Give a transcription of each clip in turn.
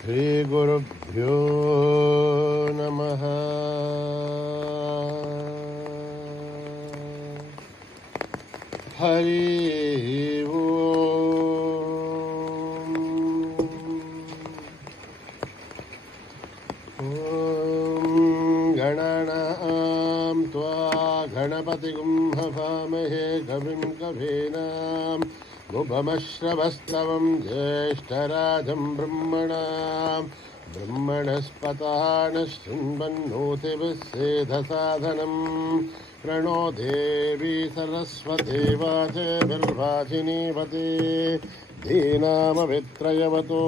श्रीगुरुभ्यो नमः। हरि ओम्। गणानां त्वा गणपतिं हवामहे कविं कवीनाम् उपमश्रवस्तवं ज्येष्ठराजं ब्रह्मणस्पताः शृण्वन्नोतिभिस्सेदसादनं प्रणो देवी सरस्वती वाचेभिर्वाचिनीवती धीनामवित्रयवतो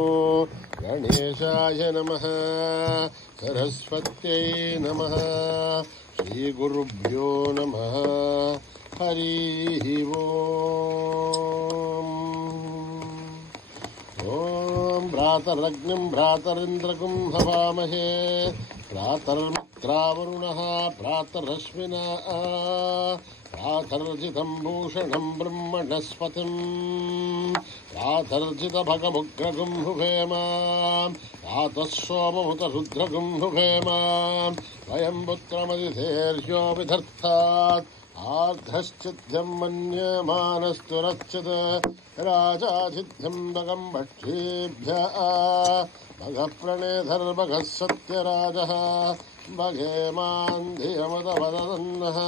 गणेशाय नमः। सरस्वत्यै नमः। श्रीगुरुभ्यो नमः। हरि ओम्। ॐ भ्रातरग्निं भ्रातरिन्द्रगुं हवामहे भ्रातर्मित्रावरुणः भ्रातरश्विना भ्रातर्जितं भूषणं ब्रह्मणस्पतिं भ्रातर्जितभगमुग्रगुं हुभेम भ्रातः सोममुतरुद्रगुं हुभेम वयं पुत्रमदितेर्यो विधर्थात् आर्धश्चिद्यं मन्यमानस्तु रच्युत राजाचिद्यं भगं भक्षेभ्यः भगप्रणेधर्भगः सत्यराजः भगेमान् धियमुदवदन्नः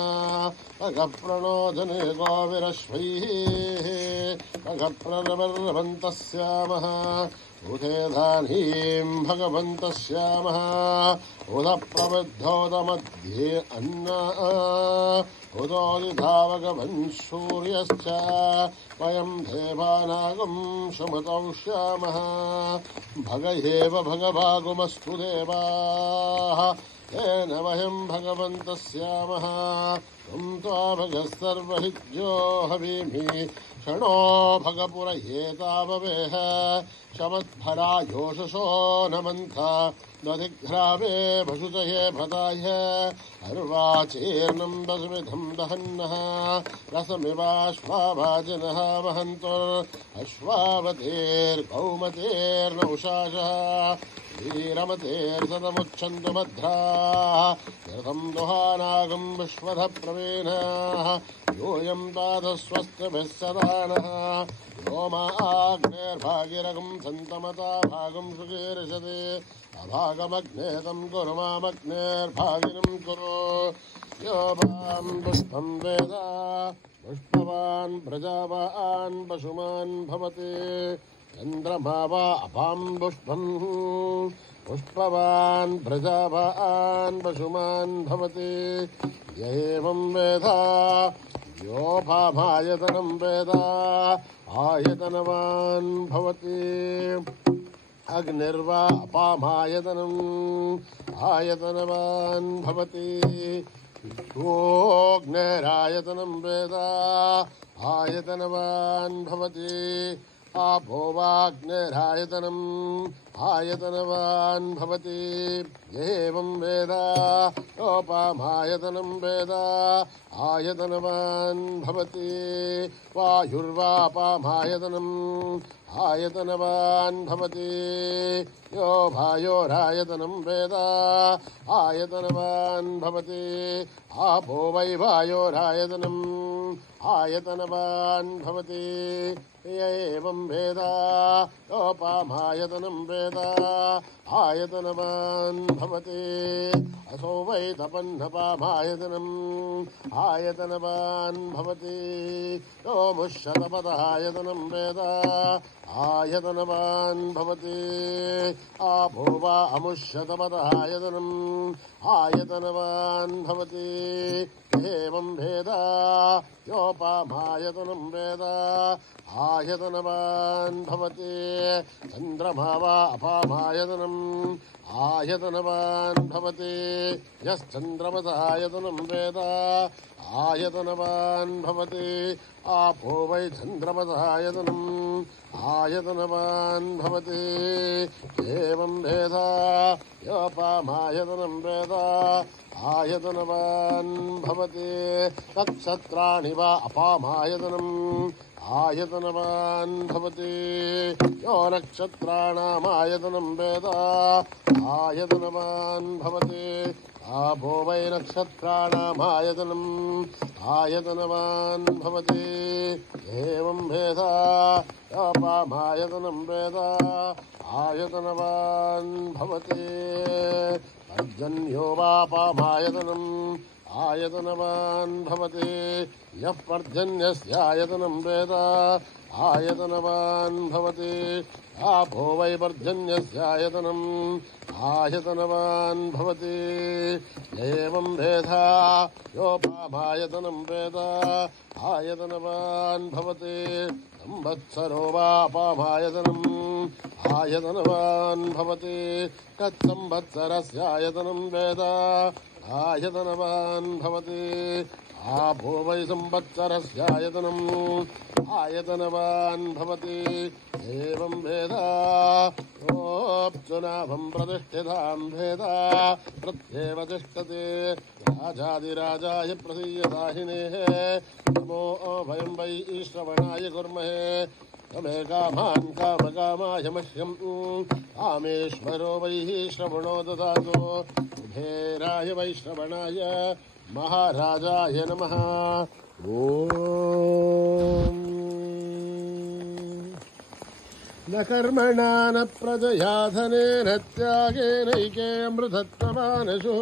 भगप्रणो जने गोविरश्वैः भगप्रणवर्वन्तस्यामः उदे धानीं भगवन्तस्यामः उदप्रबुद्धोदमध्ये अन्न उदोदिधावगवन् सूर्यश्च वयं देवानागं सुमतौष्यामः भग एव भगवागुमस्तु देवाः तेन वयं भगवन्तस्यामः त्वं त्वा भगः सर्वहिज्यो हवीमि क्षणो भगपुरयेताववेह शमद्भरा योषसो नमन्थ दधिघ्रावे भसुतये भदाय अर्वाचीर्णं दशविधं दहन्नः रसमिवाश्वाभाजनः वहन्तोरश्वावतेर्कौमतेर्नौषाजः वीरमतेर्सदमुच्छन्तु भद्राः रथं दुहानागं विश्वधः प्रवीणाः योऽयं पादस्वस्तिभिः सदानः योमाग्नेर्भागिरगं सन्तमता भागं सुगीर्षते अभागमग्ने तं कुरु मामग्नेर्भागिनं कुरु यो मां पुष्पं वेद पुष्पवान् प्रजावान् पशुमान् भवति चन्द्रमा वा अपां पुष्पं पुष्पवान् प्रजावान् पशुमान् भवति य एवं वेद योऽपामायतनं वेद आयतनवान् भवति अग्निर्वा अपामायतनम् आयतनवान् भवति योऽग्निरायतनं वेद आयतनवान् भवति आपो वाग्निरायतनम् आयतनवान् भवति एवं वेद योपामायतनं वेद आयतनवान् भवति वायुर्वापामायतनम् आयतनवान् भवति यो वायोरायतनं वेद आयतनवान् भवति आपो वै वायोरायतनम् आयतनवान् भवति य एवं वेद योपामायतनं वेद आयतनवान् भवति असो वै तपन्नपामायतनम् आयतनवान् भवति यो मुष्यतपदायतनं वेद आयतनवान् भवति आपो वा अमुष्यतपदायतनम् आयतनवान् भवति एवं वेद योपामायतनं वेद आयतनवान् भवति चन्द्रमा वा अपामायतनम् आयतनवान् भवति यश्चन्द्रमसायतनं वेद आयतनवान् भवति आपो वै चन्द्रमसायतनम् आयतनवान् भवति एवं भेदा योपामायतनं वेद आयतनवान् भवति नक्षत्राणि वा अपामायतनम् आयतनवान् भवति यो नक्षत्राणामायतनं वेद आयतनवान् भवति आपो वै नक्षत्राणामायतनम् आयतनवान् भवति एवं भेदा योपामायतनं वेद आयतनवान् भवति पर्जन्यो वापामायतनम् आयतनवान् भवति यः पर्जन्यस्यायतनं वेद आयतनवान् भवति आपो वै पर्जन्यस्यायतनम् आयतनवान् भवति एवं भेदा योपामायतनं वेद आयतनवान् भवति संवत्सरो वापामायतनम् आयतनवान् भवति तत्संवत्सरस्यायतनं वेद आयतनवान् भवति आपो वै संवत्सरस्यायतनम् आयतनवान् भवति एवं भेदा योऽप्सुनाभं प्रतिष्ठितां भेदा प्रत्येव तिष्ठति राजाधिराजाय प्रसीयदाहिनेः नमो भयं वै श्रवणाय कुर्महे तमे कामान् कामकामाय मह्यम् कामेश्वरो वै श्रवणो ददातु कुबेराय वै श्रवणाय महाराजाय नमः। ॐ न कर्मणा न प्रजया धनेन त्यागेनैके अमृतत्वमानशो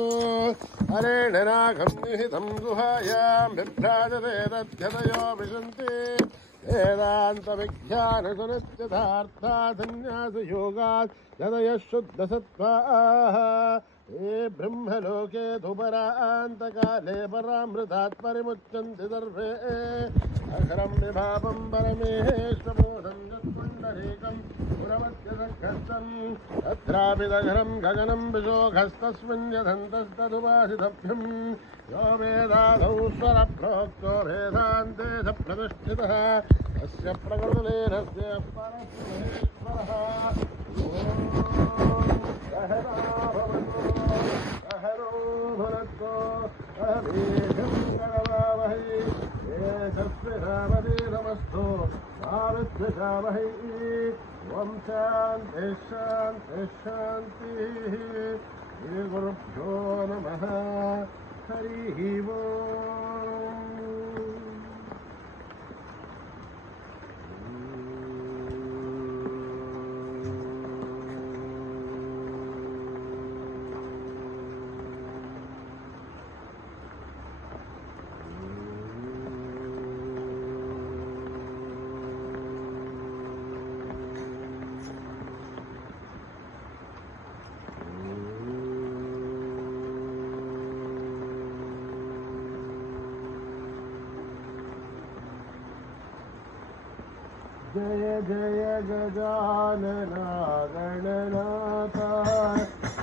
हरेण रागं निहितं गुहायां बिभ्राजते तद्गतयो विशन्ति वेदान्तविज्ञानसुनिश्चितार्था सन्न्यासयोगात् यदयः शुद्धसत्त्वाः ये ब्रह्मलोके धुपरान्तकाले परामृतात् परिमुच्यन्ति सर्वे अखरं विभावं परमेश्वरबोधं यत्पुण्डरीकं पुरमत्यसङ्घर्षं तत्रापि दघरं गगनं विशोघस्तस्मिन् यदन्तस्तदुपासितभ्यं यो वेदादौ स्वरप्रोक्तो वेदान्ते स प्रतिष्ठितः तस्य प्रकृतिलीनस्य परमेश्वरः। सहरो भुनक्तो अभीषं करवावहै यशस्विनामदे नमस्तु मारुद्विषावहै ॐ शान्तिः शान्तिः शान्तिः। श्रीगुरुभ्यो नमः। हरिः ओम्। जय जय गजानना गणनाथ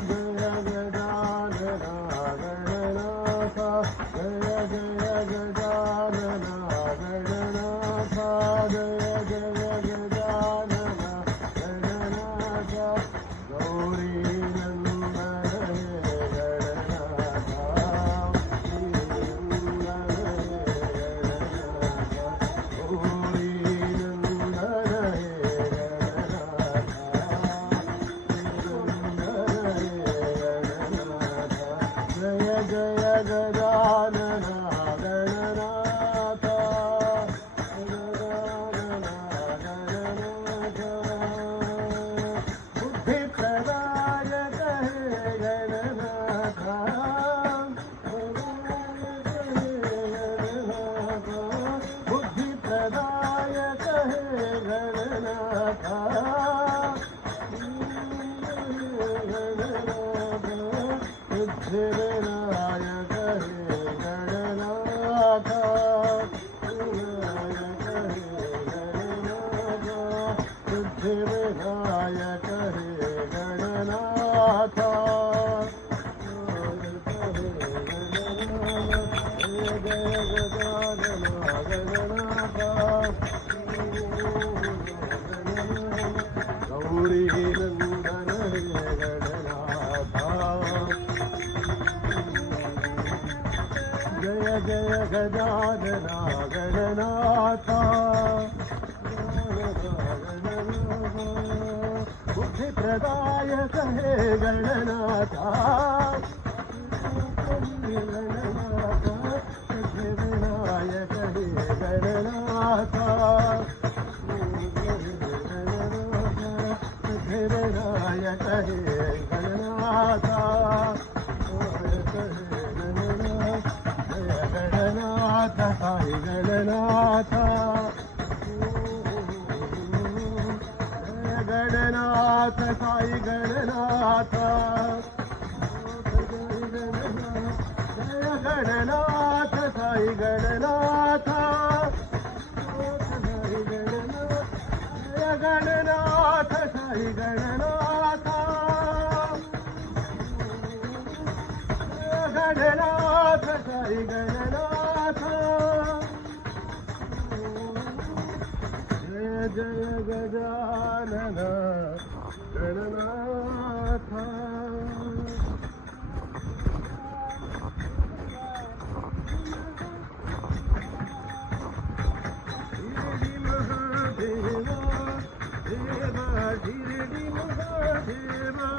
जय गजानना गणनाथ जय जय गजानना गणनाथ जय जय गजानना गणनाथ गौरी नंदन गणनाथ जय जय गजानना गणनाथ गौरी नंदन जय जय गजानना गणनाथा बुद्धि प्रदायक हे गणनाथा विनायक हे गणनाथा विनायक हे गणनाथा गणनाथ साई गणनाथ गणनाथ साई गणनाथ जय गणनाथ साई गणनाथ जय गणनाथ साई गणनाथ गणनाथ साई गणनाथ जय जय गजानन गणनाथ शिरडी महादेवा देवा शिरडी महादेवा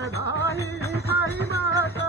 जगदायिनी साई माता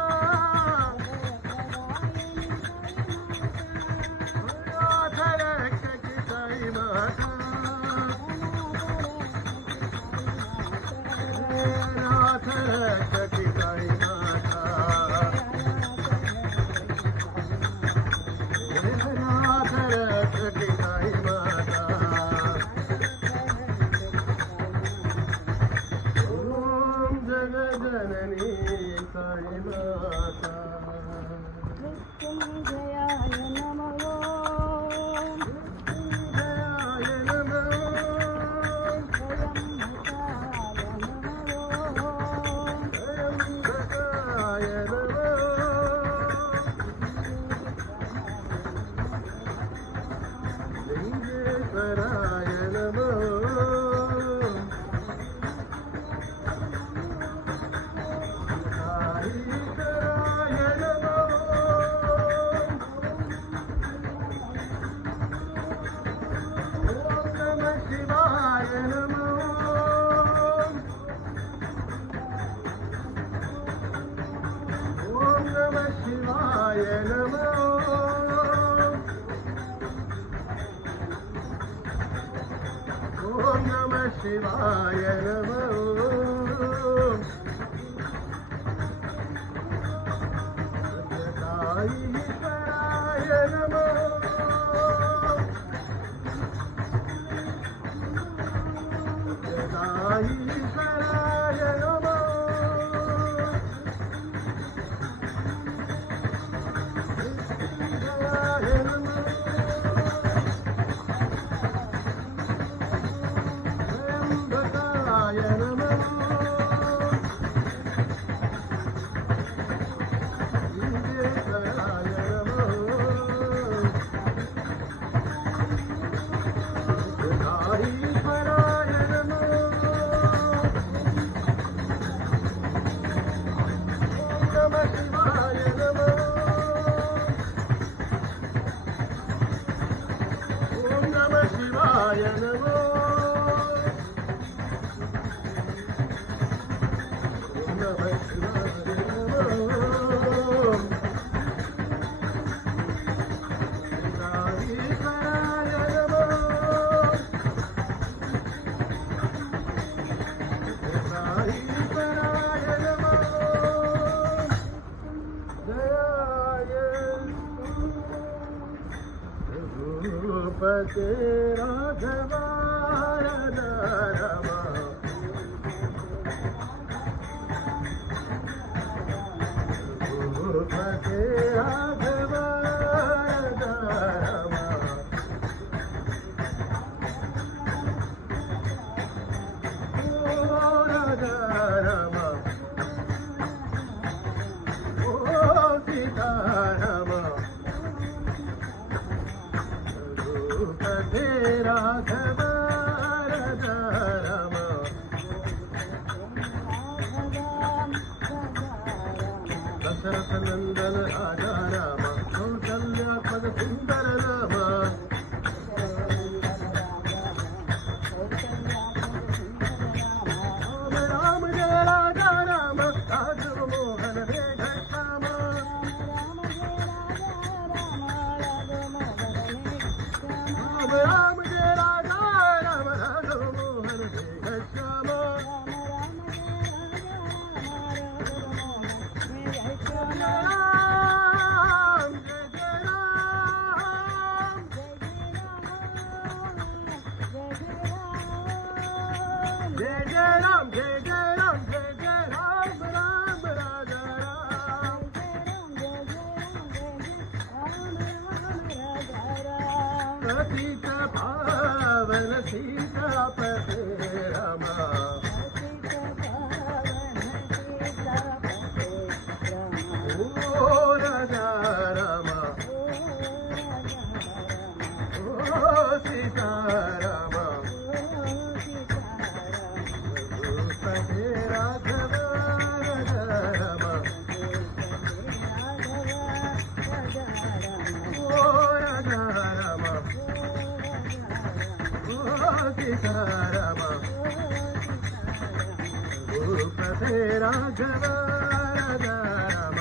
शिवाय नमो सत्यसाईश्वराय नमो सत्यसाईश्वराय नमो राघवाय रमा भूपते राघवाय रमा ओ राजा रमा ओ सीता रमा दशरथ नंदन राजा राम कौशल्यात्मक सुंदर राम राम जय राजा राम राघव मोहन वेद श्याम राम जय राजा राम राघव मोहन वेद श्याम सीता पावन सीतापते रमा ओ राजा रमा ओ सीता रमा भूपते राघव राजा रमा ओ राजा रमा सीता रमा भूपते रघुपते राघव राजा राम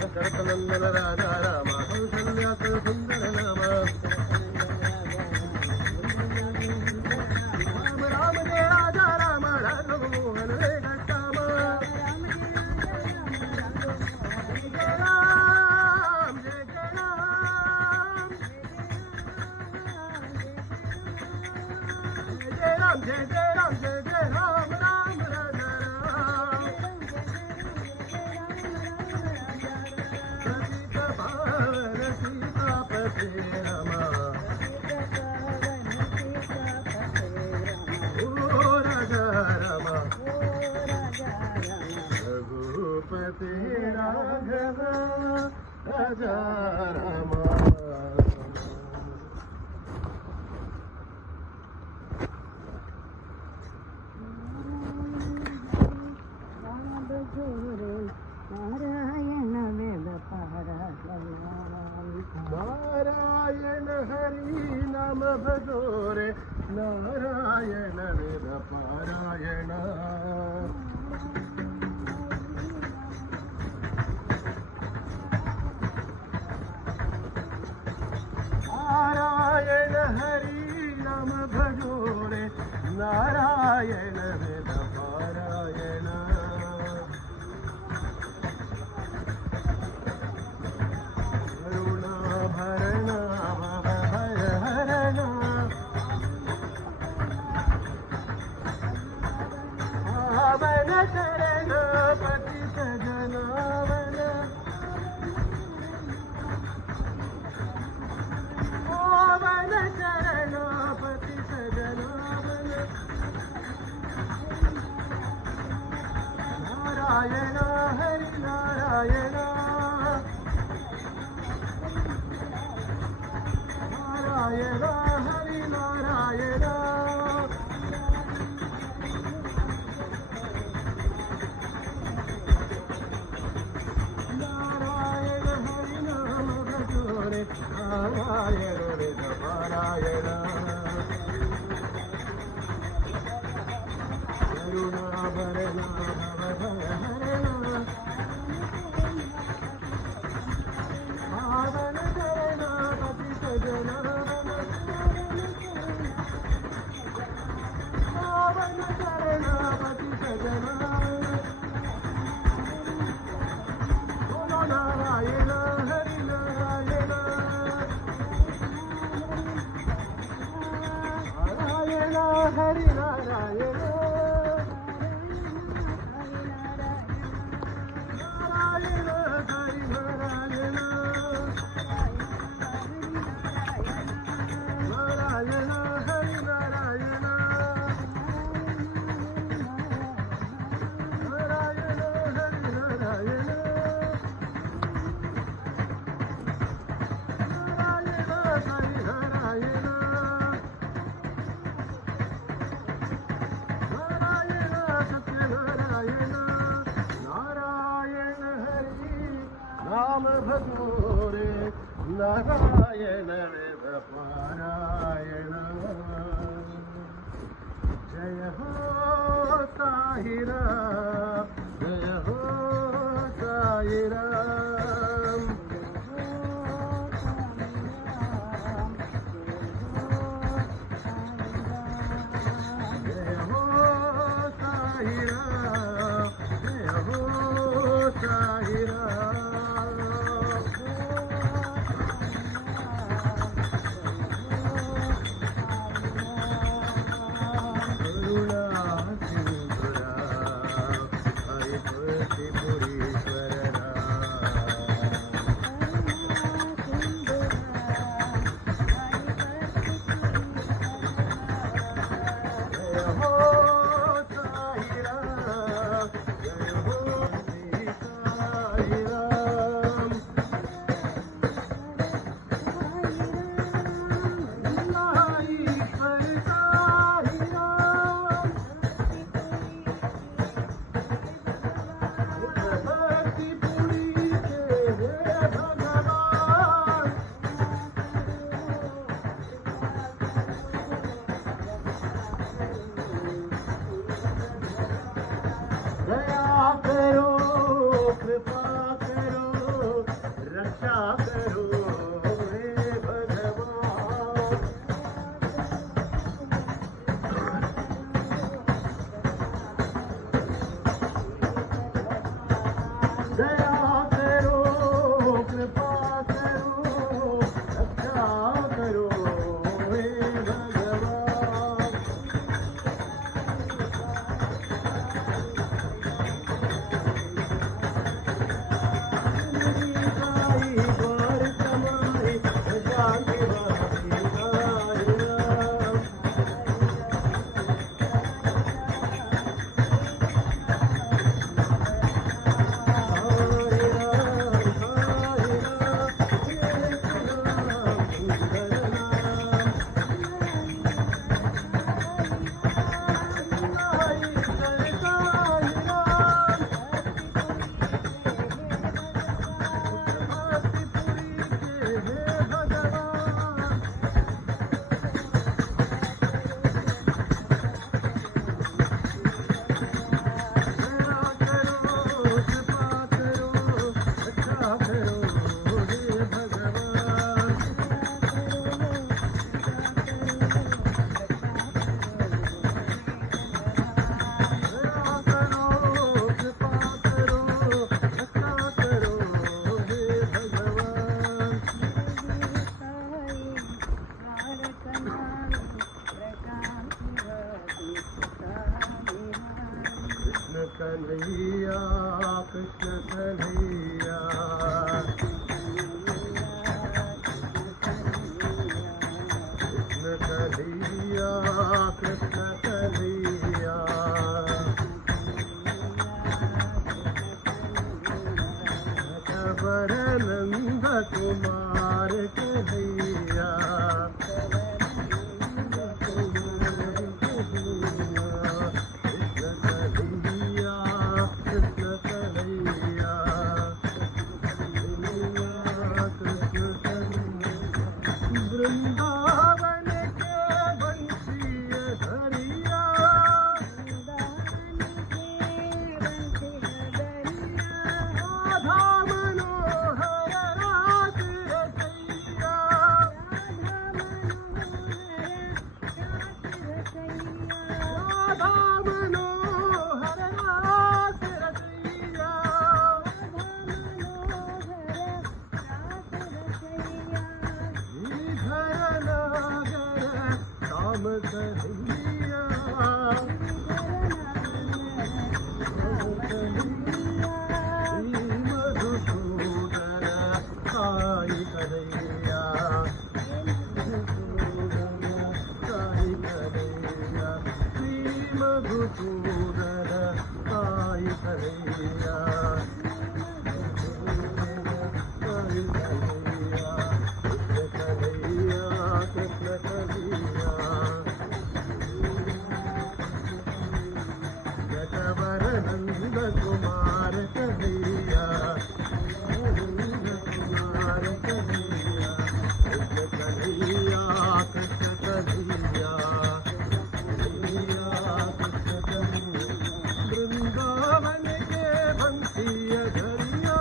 दशरथनंदन राजा राम कौशल्याच सुंदर नाम राम जय राजा राम रघुमोहन रे घट्टाम जय राम जय जय राम जय राम जय जय राम जय जय राम राम राजा राम सतीत पावन सीतापते राम ओ राजा राम रघुपते राघव राजा राम नारायण वेद नारायण हरि नाम भजोरे नारायण वेद पारायण नारायण हरि नाम भजोरे नारायण वेद पारायण शरणपति सजनावन पावन शरणपति सजनावन नारायण हरि नारायण नारायण हरि नारायण नारायण वेद पारायण करुणाभरण भवभयहरण पावन शरणपति सजनावन पावन शरणपति सजनावन बोलो नारायण हरि नारायण नारायण हरि नारायण नारायण हरि नारायण नारायण हरि नारायण नारायण हरि नारायण नारायण हरि नारायण नारायण सत्यनारायण नारायण हरि नाम भजोरे नारायण वेद पारायण जय हो साई राम जय हो साई राम जय हो साई राम जय हो साई राम करुणा सिंधुरा हरिपुरीश्वर राम करो हे भगवान। दया करो कृपा करो रक्षा करो हे भगवान। मेरी साई द्वार समाई जाके वासी नारी राम। हरे राम हरे राम एक राम सुंदर नाम। साई जय साई राम भक्तिपुरी के हे भगवान। दया करो कृपा करो रक्षा करो हे भगवान। दया करो कृपा करो रक्षा करो हे भगवान। कृष्ण कन्हैया कृष्ण कन्हैया कृष्ण कन्हैया कृष्ण कन्हैया। बर नंद कुमार कन्हैया। कृष्ण कन्हैया कृष्ण कन्हैया कृष्ण कन्हैया। वृंदावन के बंशी हरिया राधा मनोहर रास रचैया। राधा मनोहर रास रचैया। श्रीधर नागर श्याम कन्हैया। श्री मधुसूदन साई कन्हैया। साई कन्हैया श्री मधुसूदन साई कन्हैया। साई कन्हैया कृष्ण कन्हैया। जगवर नंद कुमार कन्हैया। नंद कुमार कन्हैया। कृष्ण कन्हैया कृष्ण कन्हैया कृष्ण कन्हैया। वृंदावन के बंशी घरिया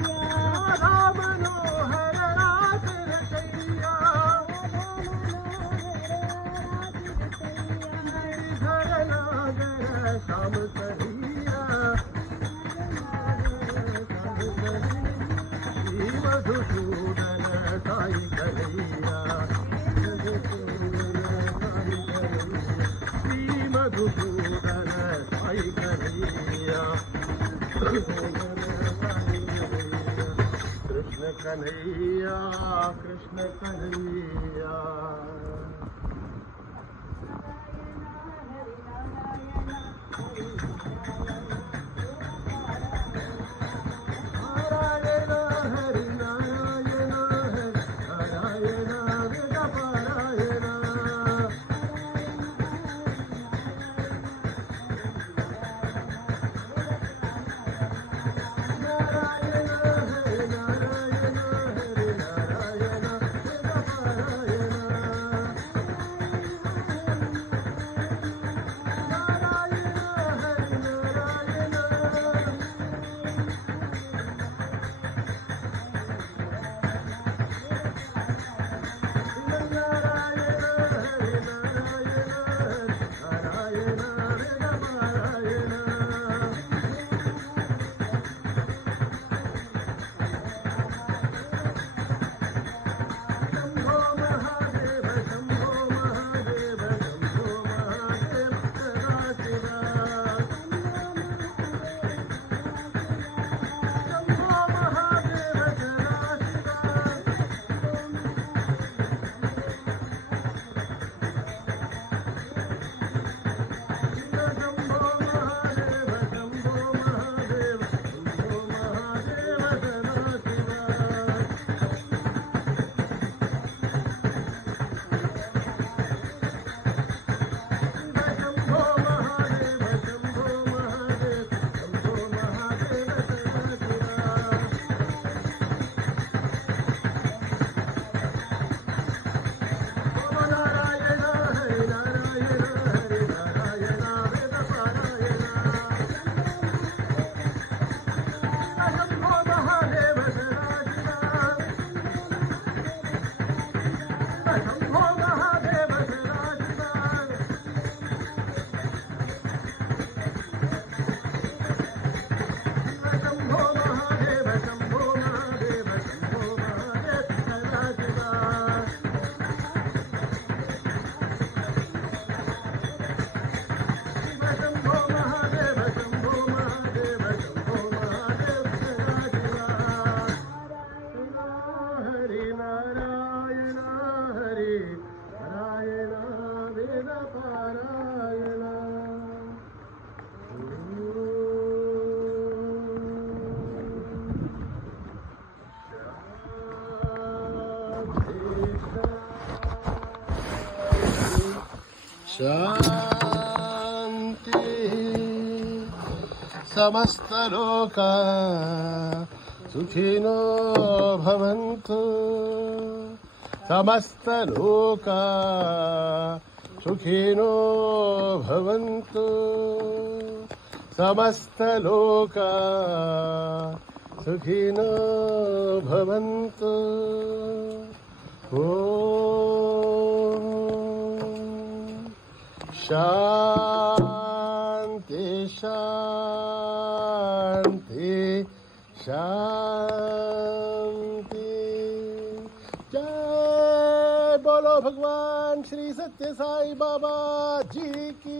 राधा मनोहर रास रचैया। श्रीधर नागर श्याम कन्हैया। श्री मधुसूदन साई कन्हैया। श्री मधुसूदन साई कन्हैया। कृष्ण कन्हैया कृष्ण कन्हैया। नारायण हरि नारायण हरि नारायण वेद पारायण। नारायण हरि नारायण हरि नारायण वेद पारायण। शांति समस्त लोका सुखिनो भवन्तु समस्त लोका सुखिनो भवन्तु समस्त लोका सुखिनो भवन्तु ओम शांति शांति शांति। जय बोलो भगवान श्री सत्य साई बाबा जी की।